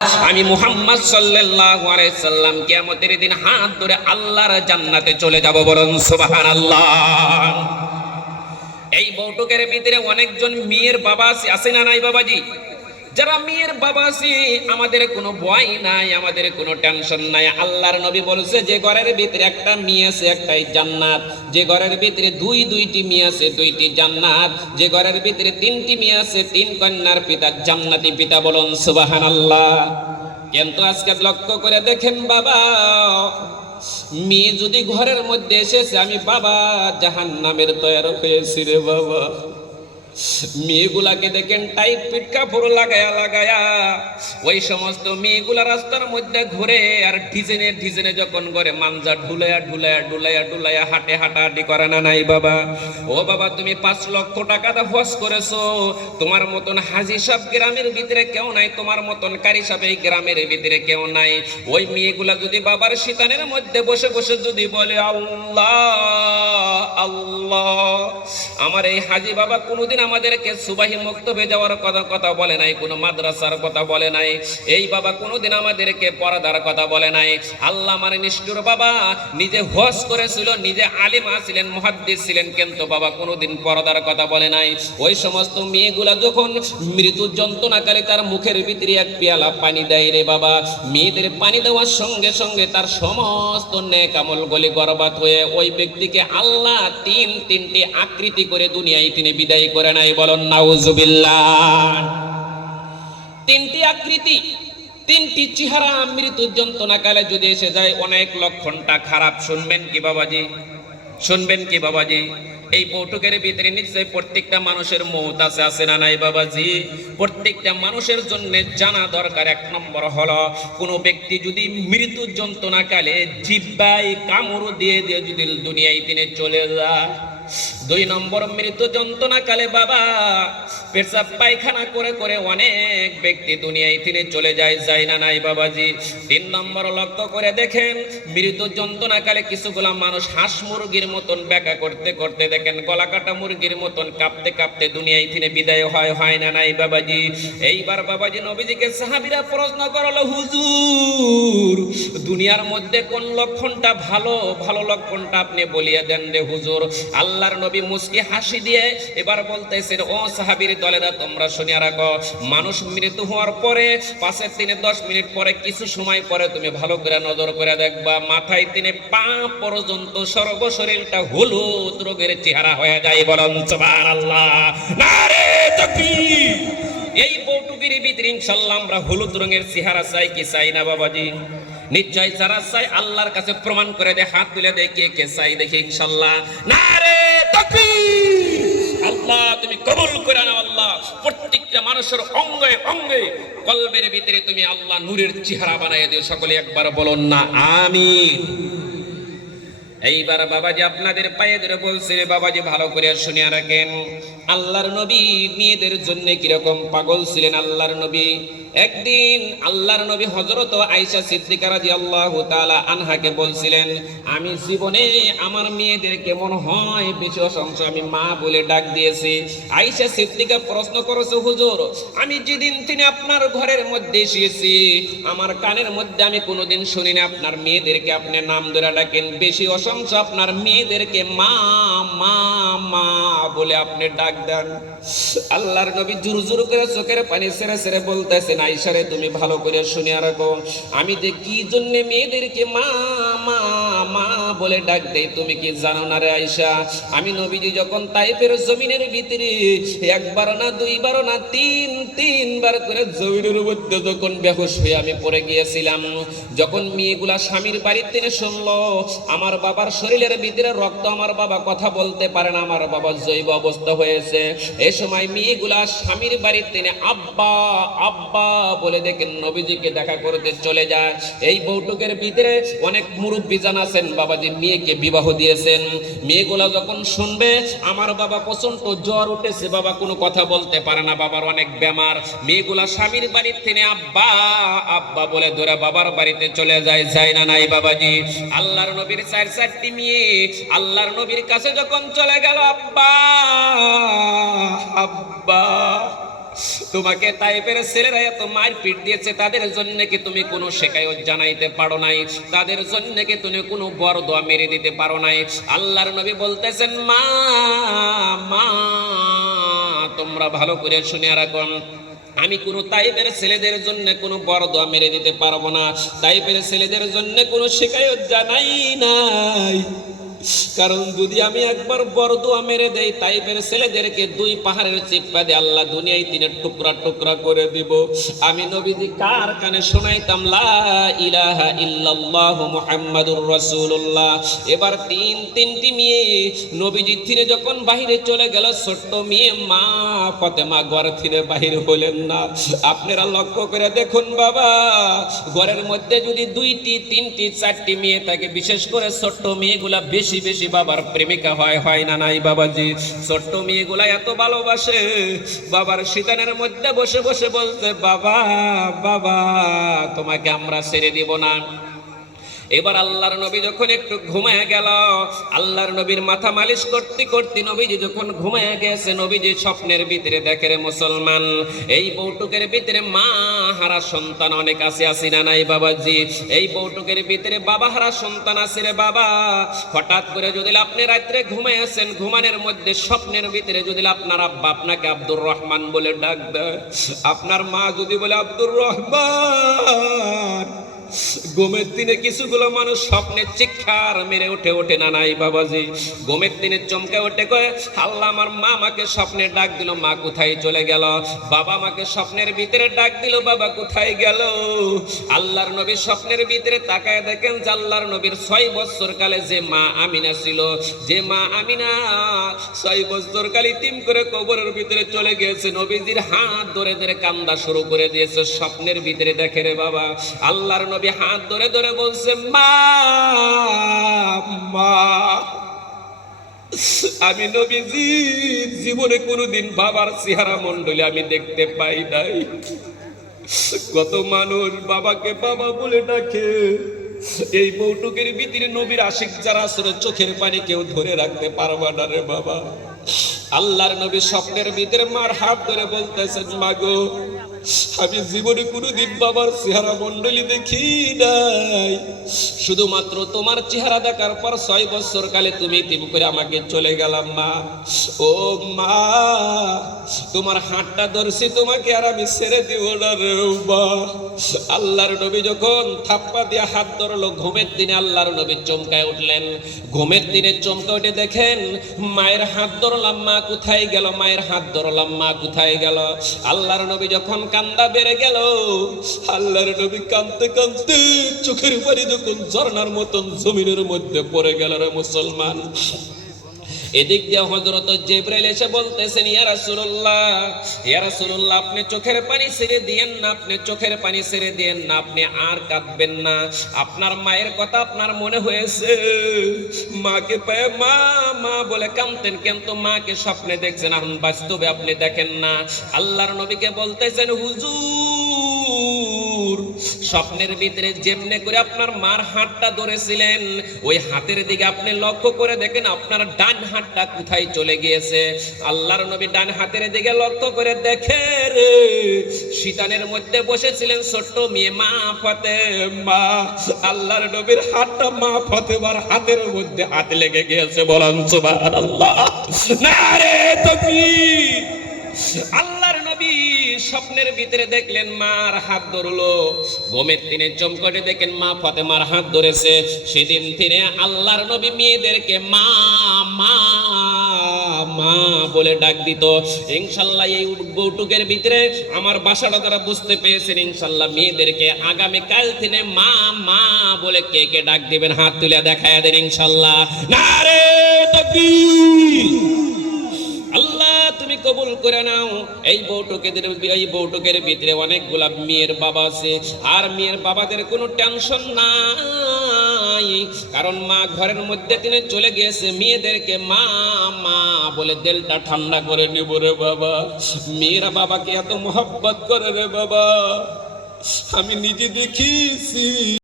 আমি মুহাম্মদ সাল্লাল্লাহু আলাইহি সাল্লাম কিয়ামতের দিন হাত ধরে আল্লাহর জান্নাতে চলে যাব, বলুন সুবহানাল্লাহ। এই বৈঠকের ভিতরে অনেকজন মেয়ের বাবা আছে না নাই বাবাজি? যারা মেয়ের বাবা আছে, আমাদের কোনো ভয় নাই, আমাদের কোনো টেনশন নাই। আল্লাহর নবী বলেছে, যে ঘরের ভিতরে একটা মেয়ে আছে একটাই জান্নাত, যে ঘরের ভিতরে দুইটি মেয়ে আছে দুইটি জান্নাত, যে ঘরের ভিতরে তিনটি মেয়ে আছে তিন কন্যার পিতা জান্নাতি পিতা, বলুন সুবহানাল্লাহ। কিন্তু আজকে লক্ষ্য করে দেখেন বাবা, মেয়ে যদি ঘরের মধ্যে এসেছে, আমি বাবা জাহান্নামের তৈরি হয়েছি রে বাবা। মেয়েগুলাকে দেখেন টাইট পিট কাপড় লাগায়া ওই সমস্ত মেয়েগুলা রাস্তার মধ্যে ঘুরে আর ডিজাইনে যখন করে মানজা ঢুলাইয়া হাঁটাহাঁটি করে না নাই বাবা? ও বাবা, তুমি 5 লক্ষ টাকা দা হজ করেছো, তোমার মতন হাজি সাহেব গ্রামের ভিতরে কেউ নাই, তোমার মতন কারি সাহেব এই গ্রামের ভিতরে কেউ নাই। ওই মেয়েগুলা যদি বাবার শীতানের মধ্যে বসে বসে যদি বলে আল্লাহ আল্লাহ, আমার এই হাজি বাবা কোনোদিন আমাদেরকে সুবাহি মক্তবে যাওয়ার কথা বলে নাই, কোনো মাদ্রাসার কথা বলে নাই, এই বাবা কোনোদিন আমাদেরকে পর্দার কথা বলে নাই। আল্লাহ মানে নিষ্ঠুর বাবা, নিজে হজ করেছিল, নিজে আলিমা ছিলেন, মুহাদ্দিস ছিলেন, কিন্তু বাবা কোনোদিন পর্দার কথা বলে নাই। ওই সমস্ত মেয়েগুলা যখন মৃত্যু যন্ত্রণাকালে তার মুখের ভিতরে এক পেয়ালা পানি দেয় রে বাবা, মেয়েদের পানি দেওয়ার সঙ্গে সঙ্গে তার সমস্ত নেক আমল গলি বরবাদ হয়ে ওই ব্যক্তিকে আল্লাহ তিনটি আকৃতি করে দুনিয়ায় তিনি বিদায় করে নাই, বলুন নাউজুবিল্লাহ। তিনটি আকৃতি, তিনটি চেহারা মৃত্যু যন্ত্রণাকালে যদি এসে যায়, অনেক লক্ষণটা খারাপ। শুনবেন কি বাবাজি? শুনবেন কি বাবাজি? এই বৈঠকের ভিতরে নিশ্চয় প্রত্যেকটা মানুষের মৌত আছে না নাই বাবাজি? প্রত্যেকটা মানুষের জন্য জানা দরকার। 1 নম্বর হলো, কোনো ব্যক্তি যদি মৃত্যু যন্ত্রণাকালে জিহ্বায় কামড় দিয়ে যদি দুনিয়ায় তিনি চলে যায়। 2 নম্বর, মৃত্যু যন্ত্রণাকালে বাবা পেশাব পায়খানা করে অনেক ব্যক্তি দুনিয়ায় তিনি চলে যায় না নাই বাবাজি? 3 নম্বর, লক্ষ্য করে দেখেন, মৃত্যু যন্ত্রণাকালে কিছুগুলা মানুষ হাঁস মুরগির মতন ব্যাকা করতে দেখেন গলা কাটা মুরগির মতন কাঁপতে দুনিয়ায় তিনি বিদায় হয় না নাই বাবাজি? এইবার বাবাজি নবীজিকে সাহাবীরা প্রশ্ন করলো, হুজুর দুনিয়ার মধ্যে কোন লক্ষণটা ভালো লক্ষণটা আপনি বলিয়ে দেন রে হুজুর। আল্লাহর নবী মুস্কি হাসি দিয়ে এবার বলতেছেন, ও সাহাবীর দলেরা, তোমরা শুনিয়া রাখো, মানুষ মৃত্যু হওয়ার পরে 5-10 মিনিট পরে, কিছু সময় পরে তুমি ভালো করে নজর করে দেখবা, মাথায় তিনি পা পর্যন্ত সর্বশরীরটা হলুদ রোগের চেহারা হয়ে যায়, বলুন সুবহানাল্লাহ, নারে তাকবীর। এই বৈঠকের ভিতরে ইনশাআল্লাহ আমরা হলুদ রঙের চেহারা চাই কি চাই না বাবাজি? নিশ্চয় যারা চাই আল্লাহর কাছে প্রমাণ করে দে, হাত তুলে দে, কে চাই দেখি ইনশাআল্লাহ। নারে তাকবীর। আল্লাহ তুমি কবুল করে নাও আল্লাহ, প্রত্যেকটা মানুষের অঙ্গে অঙ্গে কলবের ভিতরে তুমি আল্লাহ নূরের চেহারা বানায় দিও। সকলে একবার বলুন না আমিন। এইবার বাবাজি আপনাদের পায়ে ধরে বলছে, বাবাজি ভালো করে শুনিয়া রাখেন, আল্লাহর নবী মেয়েদের জন্য কিরকম পাগল ছিলেন। আল্লাহর নবী একদিন আল্লাহর নবী হযরত আয়েশা সিদ্দিকা রাদিয়াল্লাহু তাআলা আনহাকে বলছিলেন, আমি জীবনে আমার মেয়েদেরকে মনে হয় বেশি অংশ আমি মা বলে ডাক দিয়েছি। আয়েশা সিদ্দিকা প্রশ্ন করেছে, হুজুর আমি যেদিন তিনি আপনার ঘরের মধ্যে এসেছি, আমার কানের মধ্যে আমি কোনোদিন শুনি না আপনার মেয়েদেরকে আপনি নাম ধরে ডাকেন, বেশি অংশ আপনার মেয়েদেরকে মা মা মা বলে আপনি ডাক দেন। আল্লাহর নবী জুর করে চোখের পানি ছেড়ে বলতেছেন, আয়েশা রে তুমি ভালো করে শুনিয়া রাখো, আমি যে কি জন্য মেয়েদেরকে মা মা মা বলে ডাক দেই তুমি কি জানো না রে আয়েশা? আমি নবীজি যখন তাইফের জমিনের ভিতরে একবার না দুইবার না তিনবার করে জমিনের মধ্যে যখন বেহুশ হয়ে আমি পড়ে গিয়েছিলাম, যখন মেয়েগুলা স্বামীর বাড়িতে শুনলো আমার বাবার শরীরের ভিতরে রক্ত, আমার বাবা কথা বলতে পারে না, আমার বাবা জৈব অবস্থা হয়েছে, এই সময় মেয়েগুলা স্বামীর বাড়িতে আব্বা আব্বা বলে দেখেন নবীজিকে দেখা করতে চলে যায়। এই বৈঠকের ভিতরে অনেক মুরব্বী জান আছেন বাবাজি মেয়েকে বিবাহ দিয়েছেন। মেয়েগুলা যখন শুনবে আমার বাবা প্রচন্ড জ্বর উঠেছে, বাবা কোনো কথা বলতে পারে না, বাবার অনেক বেমার, মেয়েগুলা স্বামীর বাড়ির থেকে আব্বা আব্বা বলে ধরে বাবার বাড়িতে চলে যায় না নাই বাবাজি? আল্লাহর নবীর 4টি মেয়ে আল্লাহর নবীর কাছে যখন চলে গেল, আব্বা আব্বা তোমাকে তাইফের ছেলেরা এত মারপিট দিয়েছে, তাদের জন্য কি তুমি কোনো শেকায়ত জানাইতে পারো নাই? তাদের জন্য কি তুমি কোনো বরদোয়া মেরে দিতে পারো নাই? আল্লাহর নবী বলতেছেন, মা মা তোমরা ভালো করে শুনে রাখো, আমি কোনো তাইফের ছেলেদের জন্য কোনো বরদোয়া মেরে দিতে পারবো না, তাইফের ছেলেদের জন্য কোনো শেকায়ত জানাই নাই। কারণ যদি আমি একবার বরদোয়া মেরে দেই, তাইফের ছেলেদেরকে দুই পাহাড়ের চিপ্পা দিয়ে আল্লাহ দুনিয়ায় তিনের টুকরা টুকরা করে দিব। আমি নবীজি কার কানে শোনাইতাম লা ইলাহা ইল্লাল্লাহ মুহাম্মাদুর রাসূলুল্লাহ। এবার তিনটি মেয়ে নবীজি থেকে যখন বাহিরে চলে গেল, ছোট্ট মেয়ে মা ফাতেমা ঘর থেকে বাহির হলেন না। আপনারা লক্ষ্য করে দেখুন বাবা, ঘরের মধ্যে যদি দুইটি তিনটি চারটি মেয়ে থাকে, বিশেষ করে ছোট্ট মেয়েগুলা বেশি বেশি বাবার প্রেমিকা হয় না নাই বাবাজি? ছোট্ট মেয়েগুলা এত ভালোবাসে, বাবার শীতানের মধ্যে বসে বসে বলতে, বাবা বাবা তোমাকে আমরা ছেড়ে দিব না। এবার আল্লাহর নবী যখন একটু ঘুমায় গেল, আল্লাহর নবীর মাথা মালিশ করতে করতে নবীজি যখন ঘুমায় গেছে, নবীজি স্বপ্নের ভিতরে দেখে রে মুসলমান, এই বউটুকের ভিতরে মা হারা সন্তান অনেক আছে, আসি না নাই বাবাজি? এই বউটুকের ভিতরে বাবা হারা সন্তান আছে রে বাবা। হঠাৎ করে যদি আপনি রাত্রে ঘুমায় আছেন, ঘুমানোর মধ্যে স্বপ্নের ভিতরে যদি আপনার আব্বা আপনাকে আব্দুর রহমান বলে ডাক দেয়, আপনার মা যদি বলে আব্দুর রহমান, ঘুমের দিনে কিছুগুলো মানুষ স্বপ্নে চিৎকার মেরে ওঠে না নাই বাবাজি? ঘুমের দিনে চমকে ওঠে, কয় আল্লাহ আমার মা আমাকে স্বপ্নে ডাক দিল, মা কোথায় চলে গেল? বাবা আমাকে স্বপ্নের ভিতরে ডাক দিল, বাবা কোথায় গেল? আল্লাহর নবী স্বপ্নের ভিতরে তাকায় দেখেন যে আল্লাহর নবীর 6 বছর কালে যে মা আমিনা ছিল, যে মা আমিনা 6 বছর কালে ইতিম করে কবরের ভিতরে চলে গিয়েছে, নবীজির হাত ধরে ধরে কান্দা শুরু করে দিয়েছে। স্বপ্নের ভিতরে দেখে রে বাবা, আল্লাহর নবী হাত ধরে ধরে বলছে, মা মা আমি নবীজি জীবনে কোনোদিন বাবার চেহারা মণ্ডলী আমি দেখতে পাই নাই। কত মানুষ বাবাকে বাবা বলে ডাকে, এই বউটুকের ভিতরে নবীর আশিক যারা আসলে চোখের পানি কেউ ধরে রাখতে পারবা না রে বাবা। আল্লাহর নবী স্বপ্নের ভিতরে মার হাত ধরে বলতেছেন, মাগো আমি জীবনে কোনোদিন বাবার চেহারা মণ্ডলী দেখি নাই, শুধুমাত্র তোমার চেহারা দেখার পর 6 বছর কালে তুমি তিম করে আমাকে চলে গেলাম মা। ও মা তোমার হাতটা ধরছি, তোমাকে আর আমি ছেড়ে দিব না রে মা। আল্লাহর নবী যখন থাপ্পা দিয়ে হাত ধরলো, ঘুমের দিনে আল্লাহর নবী চমকায় উঠলেন। ঘুমের দিনে চমকে উঠে দেখেন মায়ের হাত ধরলাম, মা কোথায় গেল? মায়ের হাত ধরলাম, মা কোথায় গেল? আল্লাহর নবী যখন কান্দা বেড়ে গেল, আল্লাহর নবী কাঁদতে কাঁদতে চোখের পানি যখন ঝর্ণার মতন জমিনের মধ্যে পড়ে গেল রে মুসলমান। এদিক দিয়ে হযরত জিবরাইল এসে বলতেছেন, ইয়া রাসূলুল্লাহ, ইয়া রাসূলুল্লাহ আপনি চোখের পানি ছেড়ে দিয়েন না, আপনি চোখের পানি ছেড়ে দিয়েন না, আপনি আর কাঁদবেন না। আপনার মায়ের কথা আপনার মনে হয়েছে, মাকে পেয়ে মা মা বলে কাঁদতেন, কিন্তু মাকে স্বপ্নে দেখছেন, এখন বাস্তবে আপনি দেখেন না। আল্লাহর নবীকে বলতেছেন, হুজুর স্বপ্নের ভিতরে যেমনে করে আপনার মার হাতটা ধরেছিলেন, ওই হাতের দিকে আপনি লক্ষ্য করে দেখেন আপনার ডান হাতটা কোথায় চলে গিয়েছে। আল্লাহর নবী ডান হাতের দিকে লক্ষ্য করে দেখে রে, শীতানের মধ্যে বসেছিলেন ছোট্ট মেয়ে মা ফাতেমা। আল্লাহর নবীর হাতটা মা ফাতেমার হাতের মধ্যে হাত লেগে গিয়েছে। বলেন সুবহানাল্লাহ, নারে তাকবীর। আল্লাহর নবী স্বপ্নের ভিতরে দেখলেন মার হাত ধরলো, ঘুমের দিনে চমকটে দেখেন মা ফাতেমার হাত ধরেছে। সেদিন থেকে আল্লাহর নবী মেয়েদেরকে মা মা মা বলে ডাক দিত। ইনশাআল্লাহ এই বউটুকের ভিতরে আমার ভাষাটা যারা বুঝতে পেরেছেন, ইনশাআল্লাহ মেয়েদেরকে আগামী কাল থেকে মা মা বলে কে কে ডাক দিবেন হাত তুলে দেখায় দেন ইনশাআল্লাহ। নারে তাকবীর। আল্লাহ তুমি কবুল করে নাও। এই বউটুকের ভিতরে অনেকগুলা মেয়ের বাবা আছে, আর মেয়ের বাবাদের কোনো টেনশন নাই, কারণ মা ঘরের মধ্যে তিনি চলে গিয়েছে। মেয়েদেরকে মা মা বলে দিলটা ঠান্ডা করে নিব রে বাবা। মেয়েরা বাবাকে এত মোহাব্বত করে রে বাবা, আমি নিজে দেখিছি।